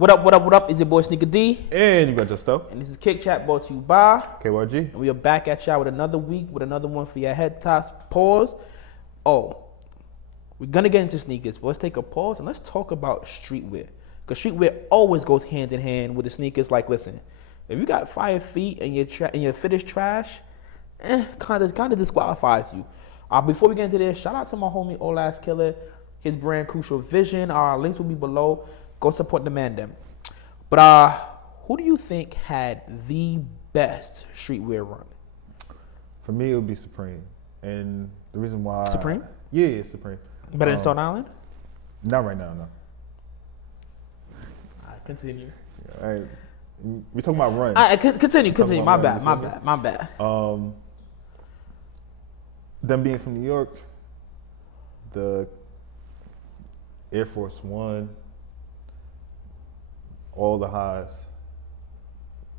What up, what up, what up? It's your boy Sneaker D. And you got your stuff. And this is Kick Chat brought to you by KYG. And we are back at y'all with another week, with another one for your head tops. Pause. Oh, we're going to get into sneakers, but let's take a pause and let's talk about streetwear. Because streetwear always goes hand in hand with the sneakers. Like, listen, if you got 5 feet and your fit is trash, kind of disqualifies you. Before we get into this, shout out to my homie Olas Killer, his brand Crucial Vision. Links will be below. Go support the man them. But who do you think had the best streetwear run? For me, it would be Supreme. And the reason why... Supreme? Yeah, Supreme. Better than Stone Island? Not right now, no. All right, continue. All right. We're talking about run. All right, continue. My bad. Them being from New York, the Air Force One, all the highs,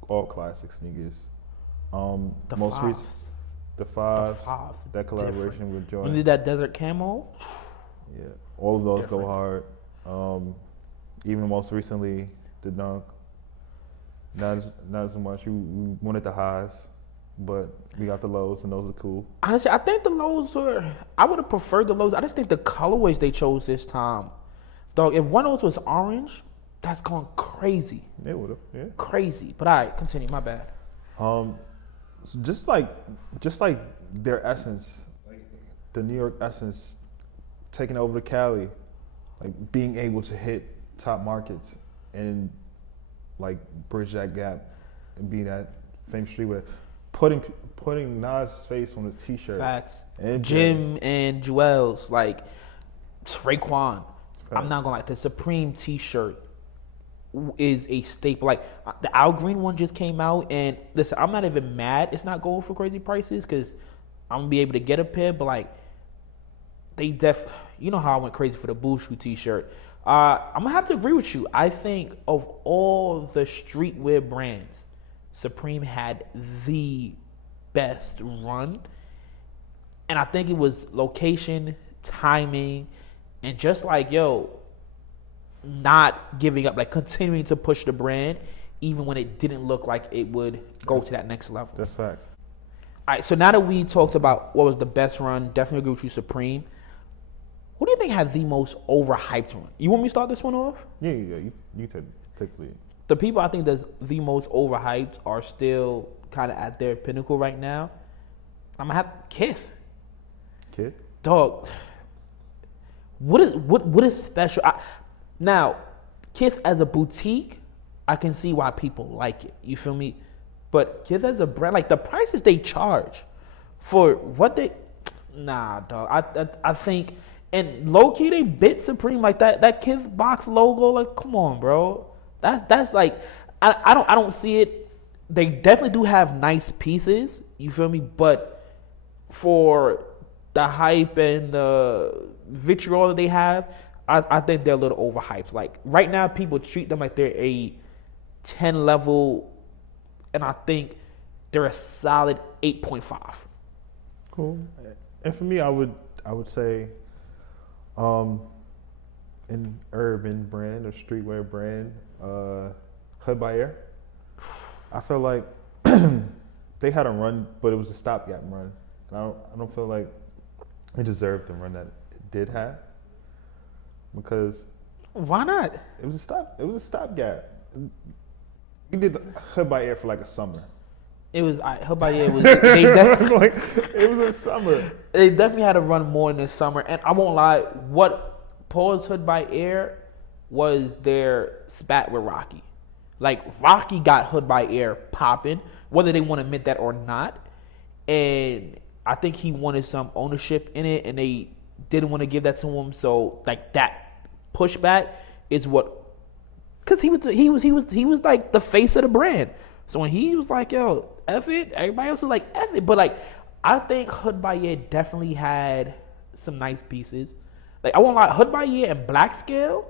all classic sneakers. The most fives. recent, the fives, that collaboration different. with Jordan. When you did that desert camo? Yeah, all of those Different. go hard. Even most recently, the Dunk. Not as much. We wanted the highs, but we got the lows, and those are cool. Honestly, I think the lows I would have preferred the lows. I just think the colorways they chose this time. Dog, if one of those was orange, that's going crazy. It would have, yeah. Crazy. But all right, continue. My bad. So just like their essence, like the New York essence, taking over to Cali, like being able to hit top markets and like bridge that gap and be that famous streetwear, putting Nas' face on a T-shirt. Facts. And Jim and Joel's, like Raekwon. Facts. I'm not gonna lie, the Supreme T-shirt is a staple. Like the Al Green one just came out, and listen, I'm not even mad it's not going for crazy prices because I'm gonna be able to get a pair. But like, you know how I went crazy for the Bushu T-shirt. I'm gonna have to agree with you. I think of all the streetwear brands, Supreme had the best run, and I think it was location, timing, and just like not giving up, like continuing to push the brand even when it didn't look like it would go to that next level. That's facts. All right, so now that we talked about what was the best run, definitely agree with you, Supreme. Who do you think had the most overhyped run? You want me to start this one off? Yeah. You take the lead. The people I think that's the most overhyped are still kind of at their pinnacle right now. I'm gonna have Kith. Kid? Dog. What is special? Now, Kith as a boutique, I can see why people like it. You feel me? But Kith as a brand, like the prices they charge for what they, nah, dog. I think, and low key they bit Supreme like that Kith box logo. Like, come on, bro. That's like, I don't see it. They definitely do have nice pieces. You feel me? But for the hype and the vitriol that they have, I think they're a little overhyped. Like right now, people treat them like they're a 10 level, and I think they're a solid 8.5. Cool. And for me, I would say, an urban brand or streetwear brand, Hood by Air. I feel like they had a run, but it was a stopgap run. And I don't feel like it deserved the run that it did have, because Why not? it was a stopgap. We did Hood by Air for like a summer. It was Hood by Air was they definitely, Like, it was a summer. they definitely had to run more in the summer. And I won't lie, what paused Hood by Air was their spat with Rocky. Like Rocky got Hood by Air popping, whether they want to admit that or not. And I think he wanted some ownership in it, and they didn't want to give that to him. So like that pushback is what, because he was like the face of the brand. So when he was like, yo, F it, everybody else was like, F it. But like, I think Hood by Year definitely had some nice pieces. Like, I won't lie, Hood by Year and Black Scale,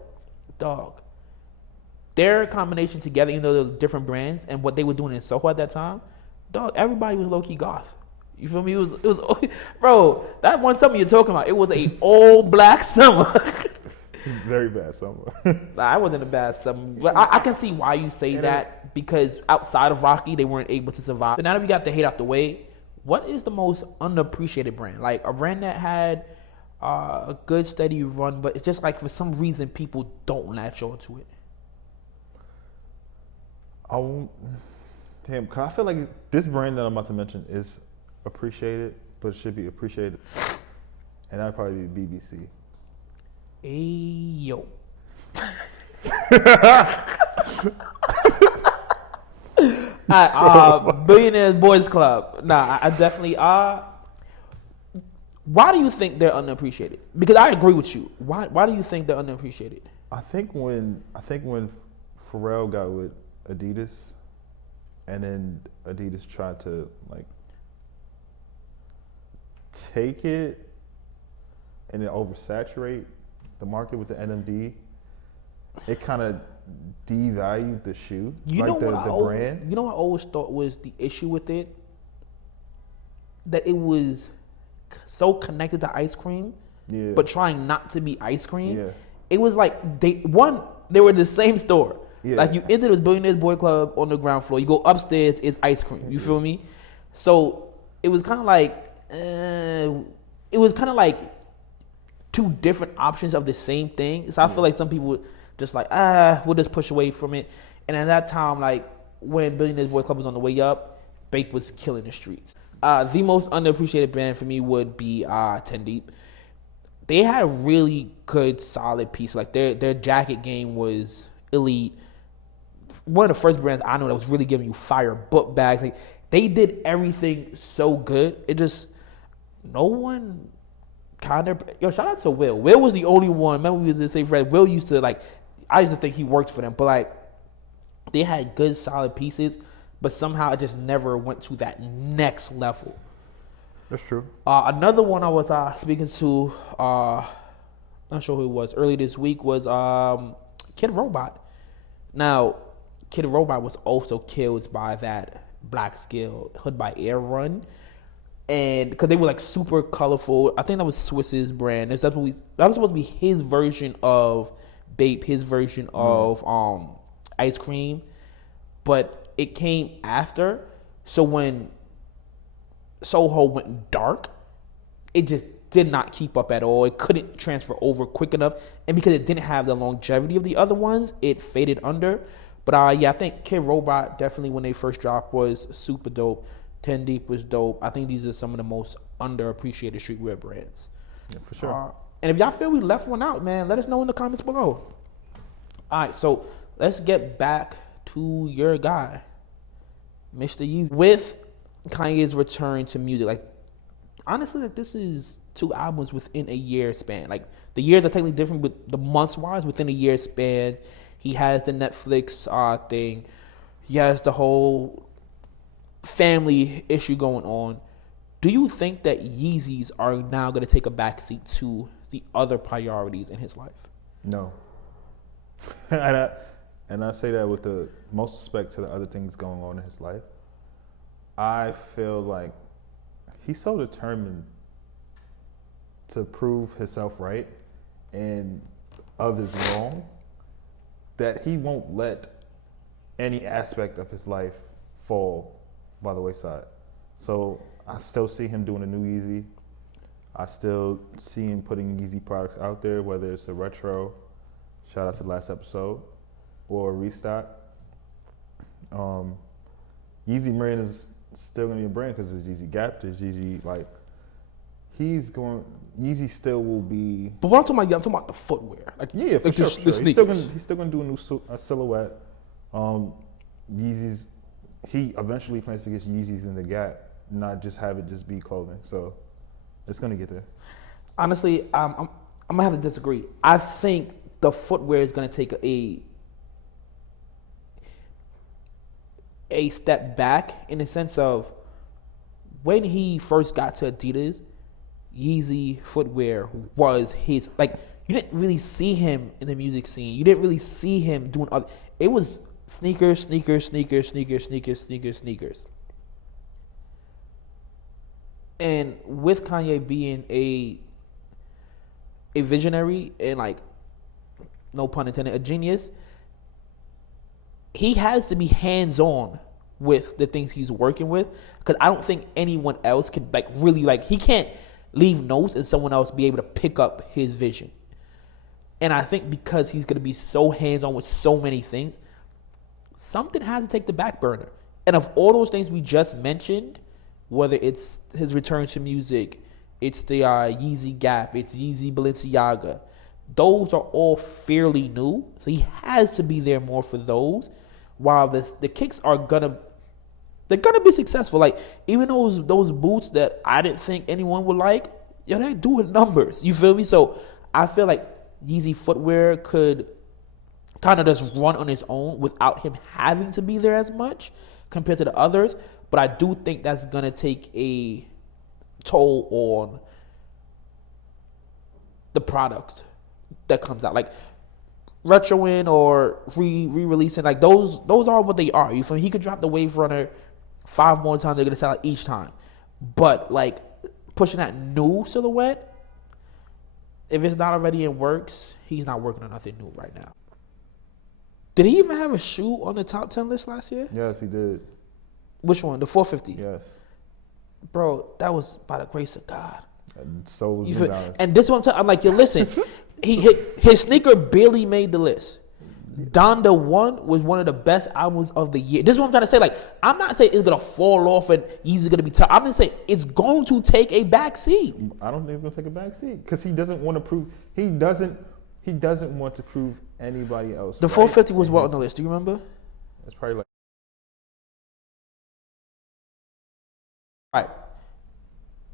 dog, their combination together, even though they're different brands, and what they were doing in Soho at that time, dog, everybody was low-key goth. You feel me? It was bro, that one summer you're talking about, it was a all black summer. Very bad summer. I wasn't a bad summer, but I can see why you say that because outside of Rocky, they weren't able to survive. So now that we got the hate out the way, what is the most underappreciated brand? Like a brand that had a good steady run, but it's just like for some reason people don't latch on to it. I won't. Damn, 'cause I feel like this brand that I'm about to mention is appreciated, but it should be appreciated, and that'd probably be BBC. Hey yo. Alright, Billionaires Boys Club. Nah, I definitely why do you think they're underappreciated? Because I agree with you. Why do you think they're underappreciated? I think when Pharrell got with Adidas, and then Adidas tried to like take it and then oversaturate the market with the NMD, it kind of devalued the shoe, You like know what the brand. You know what I always thought was the issue with it? That it was so connected to ice cream, Yeah. but trying not to be ice cream. Yeah. It was like they were the same store. Yeah. Like you enter this Billionaires Boy Club on the ground floor, you go upstairs, it's ice cream. You feel me? So it was kind of like two different options of the same thing. So I feel like some people would just like, we'll just push away from it. And at that time, like when Billionaires Boy Club was on the way up, Bape was killing the streets. The most underappreciated band for me would be 10 Deep. They had a really good, solid piece. Like their jacket game was elite. One of the first brands I know that was really giving you fire book bags. Like they did everything so good. It just no one kind of shout out to Will. Will was the only one. Remember we was in the same friend. Will used to I used to think he worked for them, but like they had good, solid pieces, but somehow it just never went to that next level. That's true. Another one I was speaking to, not sure who it was, early this week was Kid Robot. Now, Kid Robot was also killed by that Black Skill Hood by Air run. And because they were like super colorful. I think that was Swiss's brand. That was supposed to be his version of Bape, his version of ice cream. But it came after. So when Soho went dark, it just did not keep up at all. It couldn't transfer over quick enough. And because it didn't have the longevity of the other ones, it faded under. But yeah, I think Kid Robot definitely when they first dropped was super dope. 10 Deep was dope. I think these are some of the most underappreciated streetwear brands. Yeah, for sure. And if y'all feel we left one out, man, let us know in the comments below. All right, so let's get back to your guy, Mr. Yeezy. With Kanye's return to music, like honestly, like this is 2 albums within a year span. Like the years are technically different, but the months wise within a year span. He has the Netflix thing. He has the whole family issue going on. Do you think that Yeezys are now going to take a backseat to the other priorities in his life? No. and I say that with the most respect to the other things going on in his life. I feel like he's so determined to prove himself right and others wrong that he won't let any aspect of his life fall by the wayside. So I still see him doing a new Yeezy. I still see him putting Yeezy products out there, whether it's a retro, shout out to the last episode, or a restock. Yeezy brand is still gonna be a brand because there's Yeezy Gap, there's Yeezy Yeezy still will be. But what I'm talking about the footwear. Like, yeah, for like sure. the sneakers. He's still gonna do a silhouette. Yeezys. He eventually plans to get Yeezys in the Gap, not just have it just be clothing. So it's gonna get there. Honestly, I'm gonna have to disagree. I think the footwear is gonna take a step back in the sense of when he first got to Adidas, Yeezy footwear was his. Like you didn't really see him in the music scene. You didn't really see him doing other. It was sneakers. And with Kanye being a visionary and like no pun intended, a genius, he has to be hands-on with the things he's working with, because I don't think anyone else can like really like, he can't leave notes and someone else be able to pick up his vision. And I think because he's going to be so hands-on with so many things, something has to take the back burner. And of all those things we just mentioned, whether it's his return to music, it's the Yeezy Gap, it's Yeezy Balenciaga, those are all fairly new. So he has to be there more for those. While the kicks are they're gonna be successful. Like, even those boots that I didn't think anyone would like, they're doing numbers. You feel me? So I feel like Yeezy footwear could kind of just run on its own without him having to be there as much compared to the others. But I do think that's gonna take a toll on the product that comes out. Like, retroing or re-releasing, like those are what they are. You feel me? He could drop the Wave Runner 5 more times, they're gonna sell it each time. But like pushing that new silhouette, if it's not already in works, he's not working on nothing new right now. Did he even have a shoe on the top 10 list last year? Yes, he did. Which one? The 450? Yes. Bro, that was by the grace of God. And so was You New feel, Balance. and this one, I'm like, yo, listen, his sneaker barely made the list. Donda 1 was one of the best albums of the year. This is what I'm trying to say. Like, I'm not saying it's gonna fall off and Yeezy's gonna be tough. I'm gonna say it's going to take a back seat. I don't think it's gonna take a back seat because he doesn't want to prove. He doesn't want to prove anybody else. The 450 was what on the list? Do you remember? It's probably like. All right.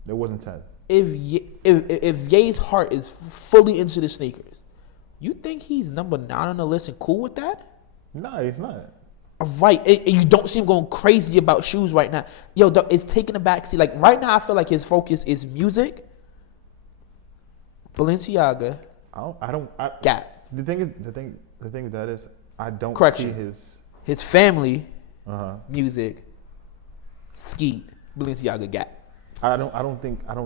It wasn't 10. If Ye's heart is fully into the sneakers, you think he's number 9 on the list and cool with that? No, he's not. Right, and you don't see him going crazy about shoes right now. Yo, it's taking a backseat. Like, right now, I feel like his focus is music, Balenciaga, Gap. The thing with that is, I don't Correction. see his family, music. Skeet, Balenciaga, Gap. I don't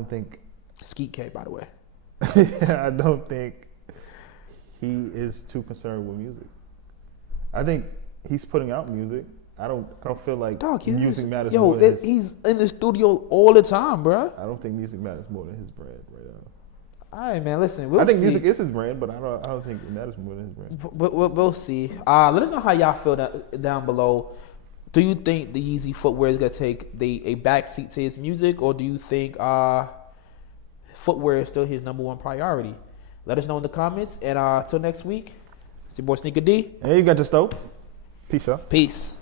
think. Skeet K, by the way. I don't think he is too concerned with music. I think he's putting out music. I don't feel like music matters more than his. He's in the studio all the time, bro. I don't think music matters more than his brand right now. All right, man. Listen, I think music is his brand, but I don't think it matters more than his brand. We'll see. Let us know how y'all feel down below. Do you think the Yeezy footwear is gonna take a backseat to his music, or do you think footwear is still his number one priority? Let us know in the comments. And till next week, it's your boy Sneaker D. Hey, you got your stove. Peace, y'all. Peace.